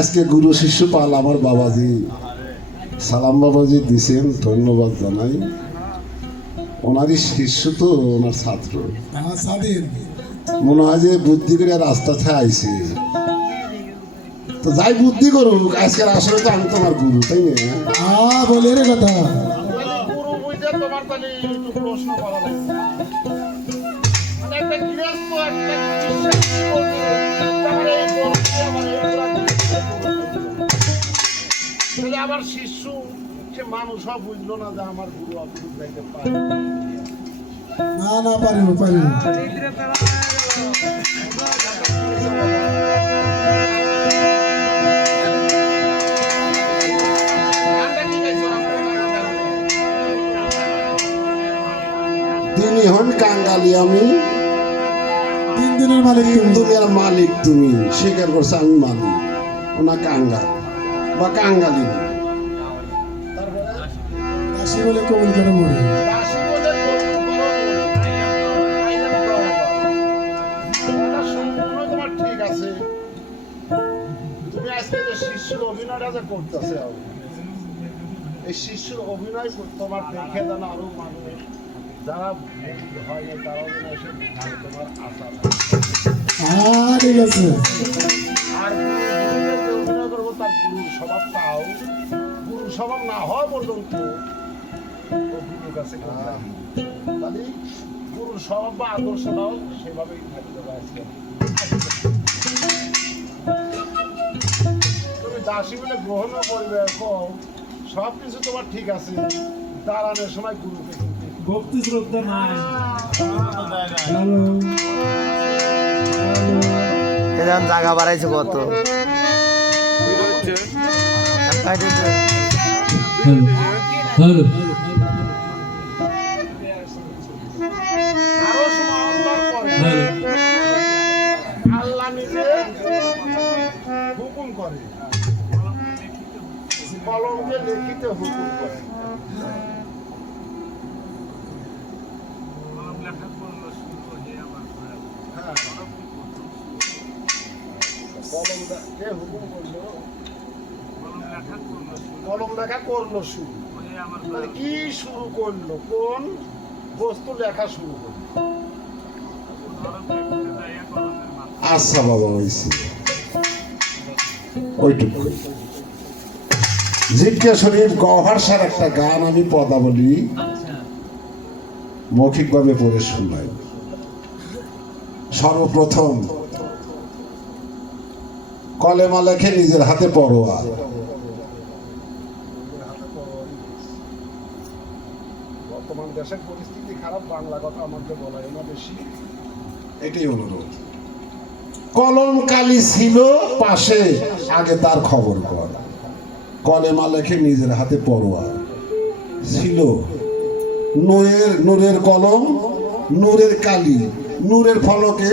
আজকে গুরু শিষ্য পাল আমার বাবাজি সালাম বাবাজি দিছেন, ধন্যবাদ জানাই। ওনারই শিষ্য তো, ওনার ছাত্র মনে হয় যে বুদ্ধি করে রাস্তাতে আইছে। তো যাই বুদ্ধি করুক, আজকের আসলে তো আমি তোমার গুরু, তাই না? বলে রে কথা আমার শিষ্য সে মানুষ সব বুঝলো না যে আমার গুরু অগুরু যাইতে পারে না পারিব তিনি হন কাঙ্গালি, আমি 3 দিনের মালিক তুমি। দুনিয়ার মালিক তুমি। স্বীকার করছে আমি মালিক, ওনা কাঙ্গাল বা কাঙ্গালি। দাসী বলে কবুল করে মরে। তোমার ঠিক আছে, তুমি আজকে যে শিষ্যের অভিনয়টা যে করতেছে, এই শিষ্যের অভিনয় তোমার দেখে যেন আরো মানুষ যারা হয় তারাও যেন এসে তোমার আশা। ঠিক আছে। আর অভিনয় করবো তার গুরুর স্বভাবটাও, গুরুর স্বভাব না হওয়া পর্যন্ত গুরুর কাছে তাহলে গুরুর স্বভাব বা আদর্শটাও সেভাবেই থাকতে হবে। আজকে তুমি দাসী বলে গ্রহণও করবে, সব কিছু তোমার ঠিক আছে, দাঁড়ানোর সময় গুরুকে ভক্তি শ্রদ্ধা নাই। এখন জায়গা বাড়াইছে কত? আল্লাহ নিজে হুকুম করে, কলমকে লিখিতে হুকুম করে। কলম লেখা করলো শুরু, মানে কি শুরু করলো, কোন বস্তু লেখা শুরু করলো। আচ্ছা বাবা, হয়েছে ওইটুকু। জিজ্ঞা শরীফ গহ্বরসার একটা গান আমি পদাবলী মৌখিকভাবে পড়ে শুনলাম। সর্বপ্রথম কলেমা লেখে নিজের হাতে পড়োয়া। বর্তমান দেশের পরিস্থিতি খারাপ, বাংলা কথা আমাকে বলায় না বেশি, এটাই অনুরোধ। কলম কালি ছিল পাশে, আগে তার খবর কর। কলেমা লেখে নিজের হাতে পড়োয়া ছিল, নূরের কলম, নূরের কালি, নূরের ফলকে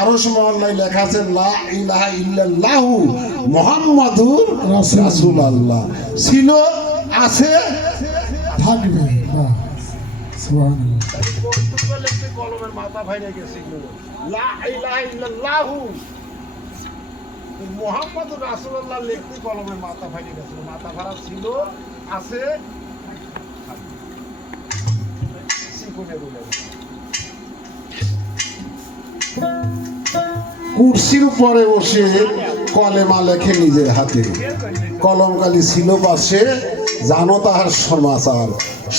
আরশ মহল্লায় লেখা আছে লা ইলাহা ইল্লাল্লাহু মুহাম্মাদুর রাসূলুল্লাহ। ছিল, আছে, থাকবে। সুবহানাল্লাহ। কলমের মাথা ভাইরে গেছিল লা ইলাহা ইল্লাল্লাহু মুহাম্মাদুর রাসূলুল্লাহ লিখতে কলমের মাথা ভাইরে গেছিল। মাথা ভাড়া ছিল, আছে, কুরসির উপরে বসে কলেমা লেখে নিজের হাতে, কলম কালি ছিল পাশে, জানো তাহার সমাচার।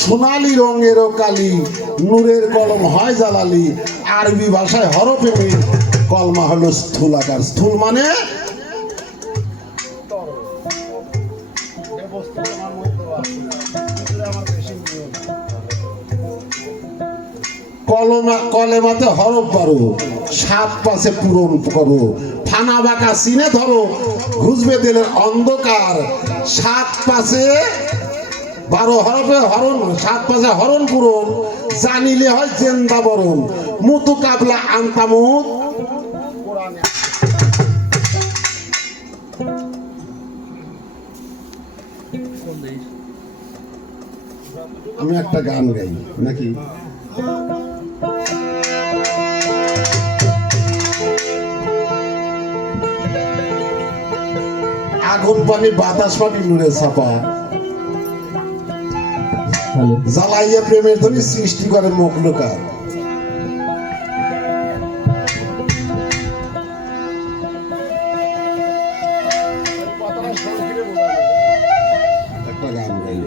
সোনালি রঙেরও কালি, নূরের কলম হয় জালালি। আরবি ভাষায় হরফে মিল, কলমা হলো স্থূল আকার। স্থূল মানে কলেমাতে হরফ বারো, 7 পাশে পূরণ করো। ফানা বাঁকা চিনে ধরো, ঘুষবে দিলের অন্ধকার। 7 পাশে 12 হরফে হরণ, 7 পাশে হরণ পূরণ। জানিলে হয় জেন্দা বরণ, মুতু কাবলা আন্তামুত। আমি একটা গান গাই নাকি? আগুন পানি বাতাস পানি নুরে ছাপা জ্বালাইয়া প্রেমের ধ্বনি সৃষ্টি করে মখলুকাত। একটা গান গাইল,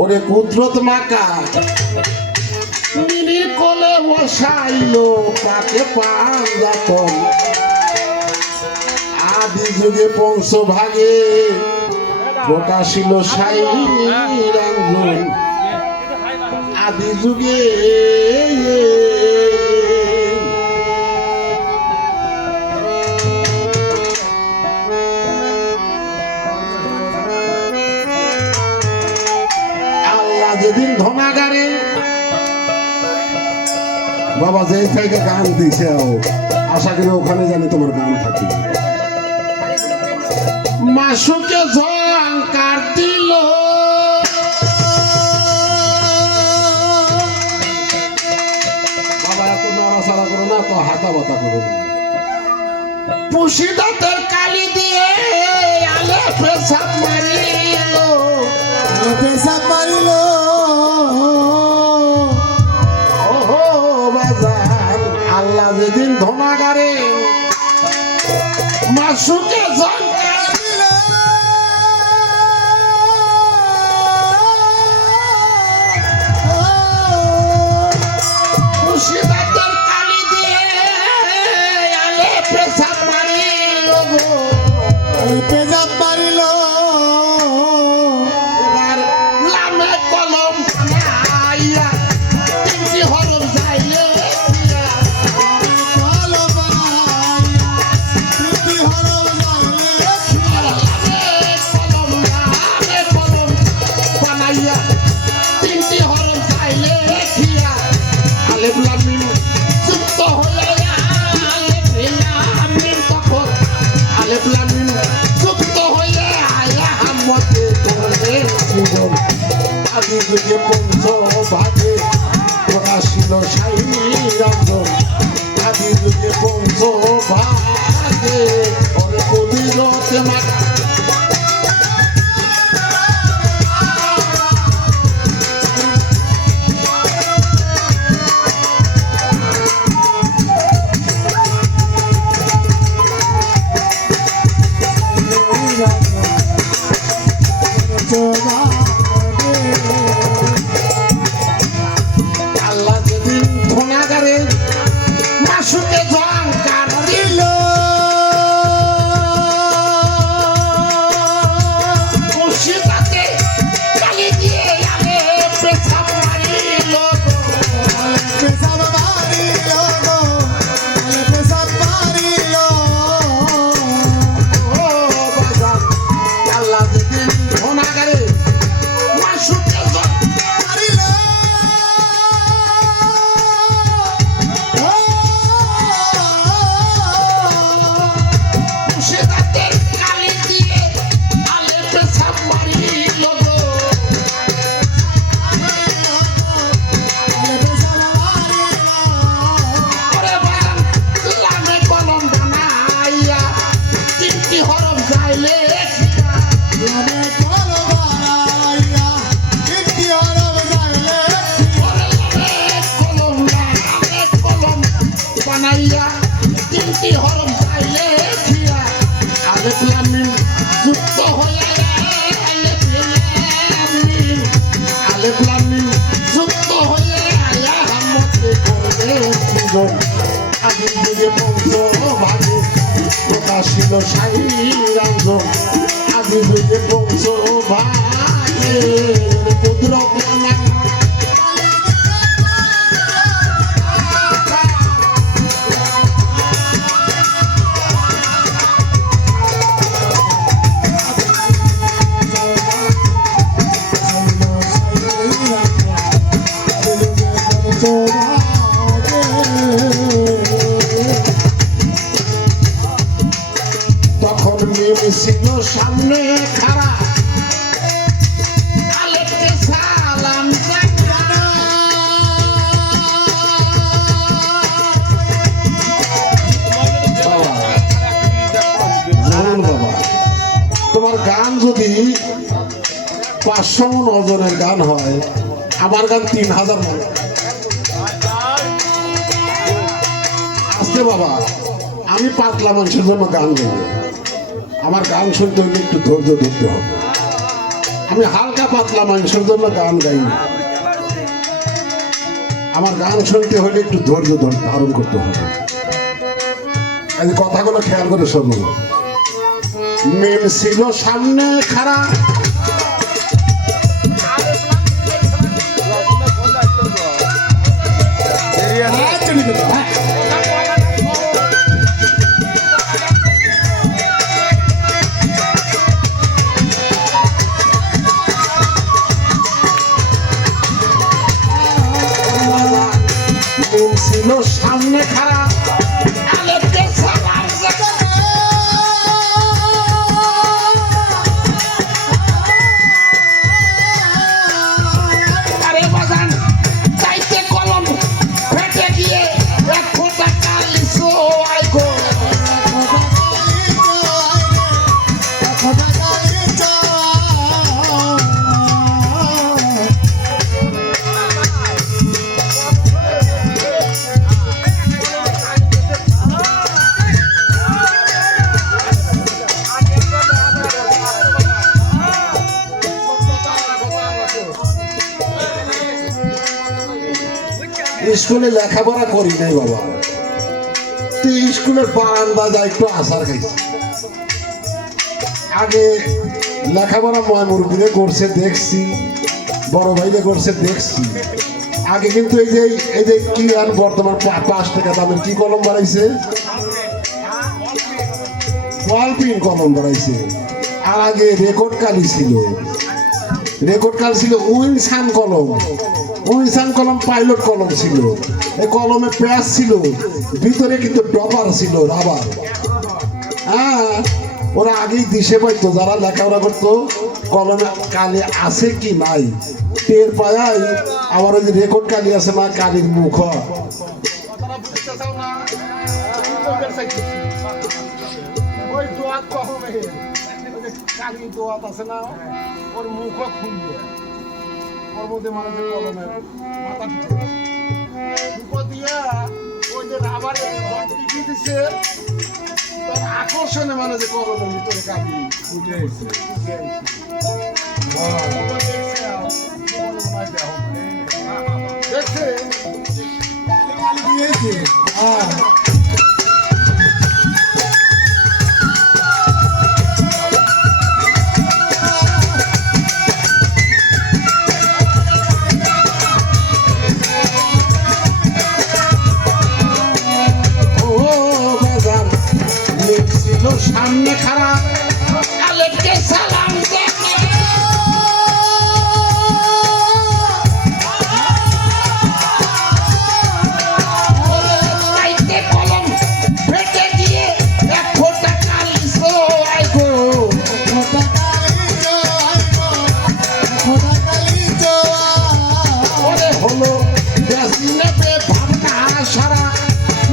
ওরে কুদরত মাকা মিনির কোলে বসাইলো পাকে পাঞ্জাতন, আদি যুগে পংশ ভাগে প্রকাশিল সাই রঞ্জন, আদি যুগে আল্লাহ যেদিন ধনাগারে বাবা যে থেকে গান দিছে, আশা করি ওখানে জানি তোমার গান থাকি। মাসুকে ঝংকার দিল বাবা, এত নড়াচড়া করো না, তো হাতা বাতা করো না। পুষি দাঁতের কালি দিয়ে আলে পেশাব মারিল, পেশাব মারিল, ওহো বাজার আল্লাহ যেদিন ধনাগারে মাসুকে ঝংকার দিল, পুষি দাঁতের কালি দিয়ে আলে পেশাব মারিল গো। পেশাব মারিল, এবার লামে কলম নাইয়া তিনটি হরফ যাইলে লামে কলম বানাইয়া তিনটি হরফ যাইলে খিয়া আলেফ লাম মিম যুক্ত হলে আলেফ লাম মিম, তখন আলেফ লাম মিম যুক্ত হয়ে আয়া হামতে করলে জীবন, আদি যুগে পঞ্চ ভাগে প্রকাশিল সাই রঞ্জন, আদি যুগে পঞ্চ ভাগে ওরে কবিরতে মাতা আল্লাহ যেদিন ধনাগারে মাসুকে ঝংকার দিল, খুশি তাতে কালি দিয়ে আলে পেছাব মারিল, পেশাব মারিল, পেশাব মারিল, ও বাজার আল্লাহ যেদিন ধনাগারে মাসুকে মারিল, খুশি তাতে কালি দিয়ে আলে পেছাব মারিল গো। ওরে বাবা, লামে কলম বানাইয়া তিনটি হরফ যাইলে লামে কলম বানাইয়া তিনটি হরফ যাইলে, ওরে লামে কলম বানাইয়া তিনটি হরফ যাইলে খিয়া আলেফ লাম মিম যুক্ত হয়ে আলেফ লাম মিম, আলেফ লাম মিম যুক্ত হয়ে আয়া হামতে করলে জীবন, আদি যুগে পঞ্চ ভাগে প্রকাশিল সাই রঞ্জন, আদি যুগে পঞ্চ ভাগে কুদরত মাকা তখন মিম ছিল সামনে খাড়া, আলেফকে সালাম জানা, জানুন বাবা, তোমার গান যদি 500 মণ ওজনের গান হয়, আমার গান 3000 মণ। আস্তে বাবা, আমি পাতলা মানুষের জন্য গান গাই। আমার গান শুনতে হলে একটু ধৈর্য ধরতে হবে। আমি হালকা পাতলা মানুষের জন্য গান গাই না। আমার গান শুনতে হলে একটু ধৈর্য ধারণ করতে হবে। এই কথাগুলো খেয়াল করে শুনুন। মেম ছিল সামনে খাড়া, আচ্ছা ঠিক আছে হ্যাঁ। মেম ছিল সামনে খাড়া, আরে বাজান চাইতে কলম ফেটে গিয়ে এক ফোঁটা কালিসো আইগো। স্কুলে লেখাপড়া করি নাই বাবা, তো স্কুলের বারান্দা যা একটু আসার খাইছি। আগে লেখাপড়া ময় মুরব্বীরে করছে দেখছি, বড় ভাইরে করছে দেখছি। আগে কিন্তু এই যে কি আর বর্তমান 5 টাকা দামের কি কলম বাড়াইছে, বলপিন কলম বাড়াইছে। আর আগে রেকর্ড কালি ছিল, উইনসান কলম। উইনসান কলম পাইলট কলম ছিল। এই কলমে প্যাচ ছিল, ভিতরে কিন্তু ডপার ছিল রাবার। হ্যাঁ, ওরা আগেই দিশে পাইতো, যারা লেখাপড়া করতো কলমে কালি আছে কি নাই টের পায়। আবার ওই যে রেকর্ড কালি আছে না, কালির মুখ ওই দোয়াত কলমে কালি দোয়াত আছে না, ওর মুখ খুলবে, ওর মধ্যে মানে যে কলমের মাথা মুখ দিয়া ওই যে রাবারের টিপি দিছে, তার আকর্ষণে মানে যে কলমের ভিতরে কালি উঠে এসেছে। দেখছে দিয়েছে হ্যাঁ। সামনে খারাপ আলেপকে সালাম কলম ফেটে গিয়ে এক ফোঁটা কালিসো আইগো। ওরে হলো নেবে ভাবনা সারা,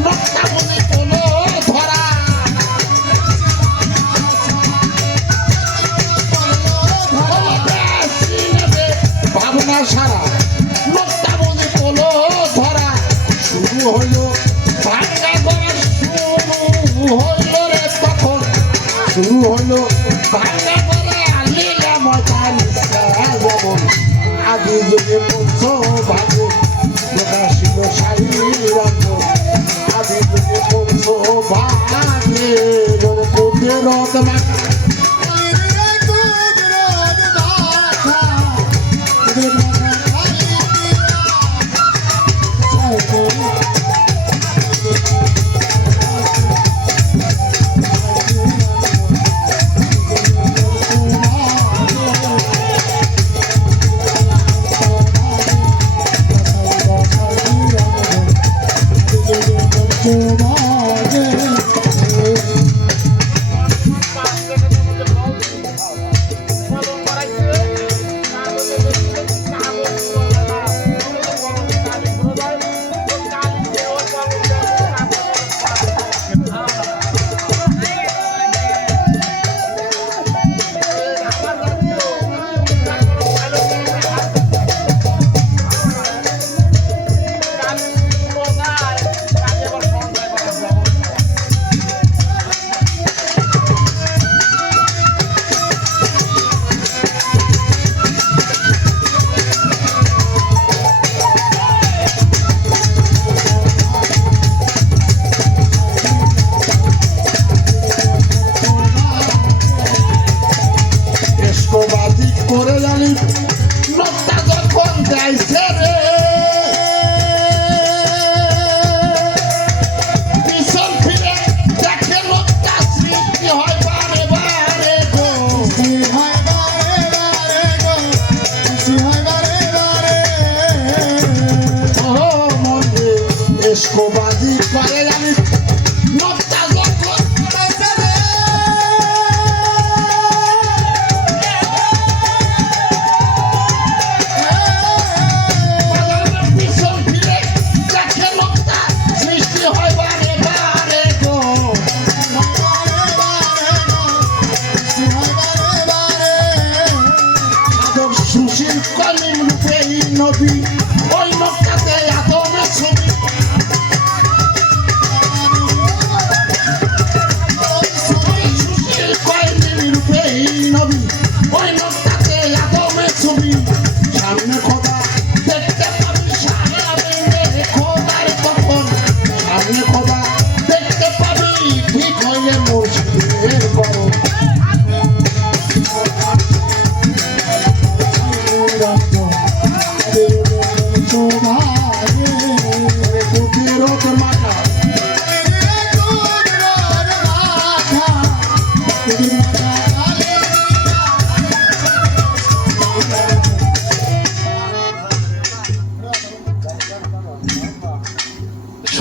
নকটা বলে কোনো ধরা। ভাবনা সারা, নকটা বলে কোনো ধরা। শুরু হইল ভাঙ্গা গড়া, শুরু হইল রে তখন, শুরু হইল ভাঙ্গা গড়া আলিলা মজান যেমন আদি যুগে পৌঁছ ভাগে প্রকাশিত সাহিরাঙ্গ। আদি যুগে পৌঁছ ভাগে রত মাখা তোমার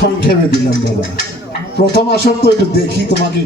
সংক্ষেপে দিলাম বাবা। প্রথম আসর তো একটু দেখি তোমাকে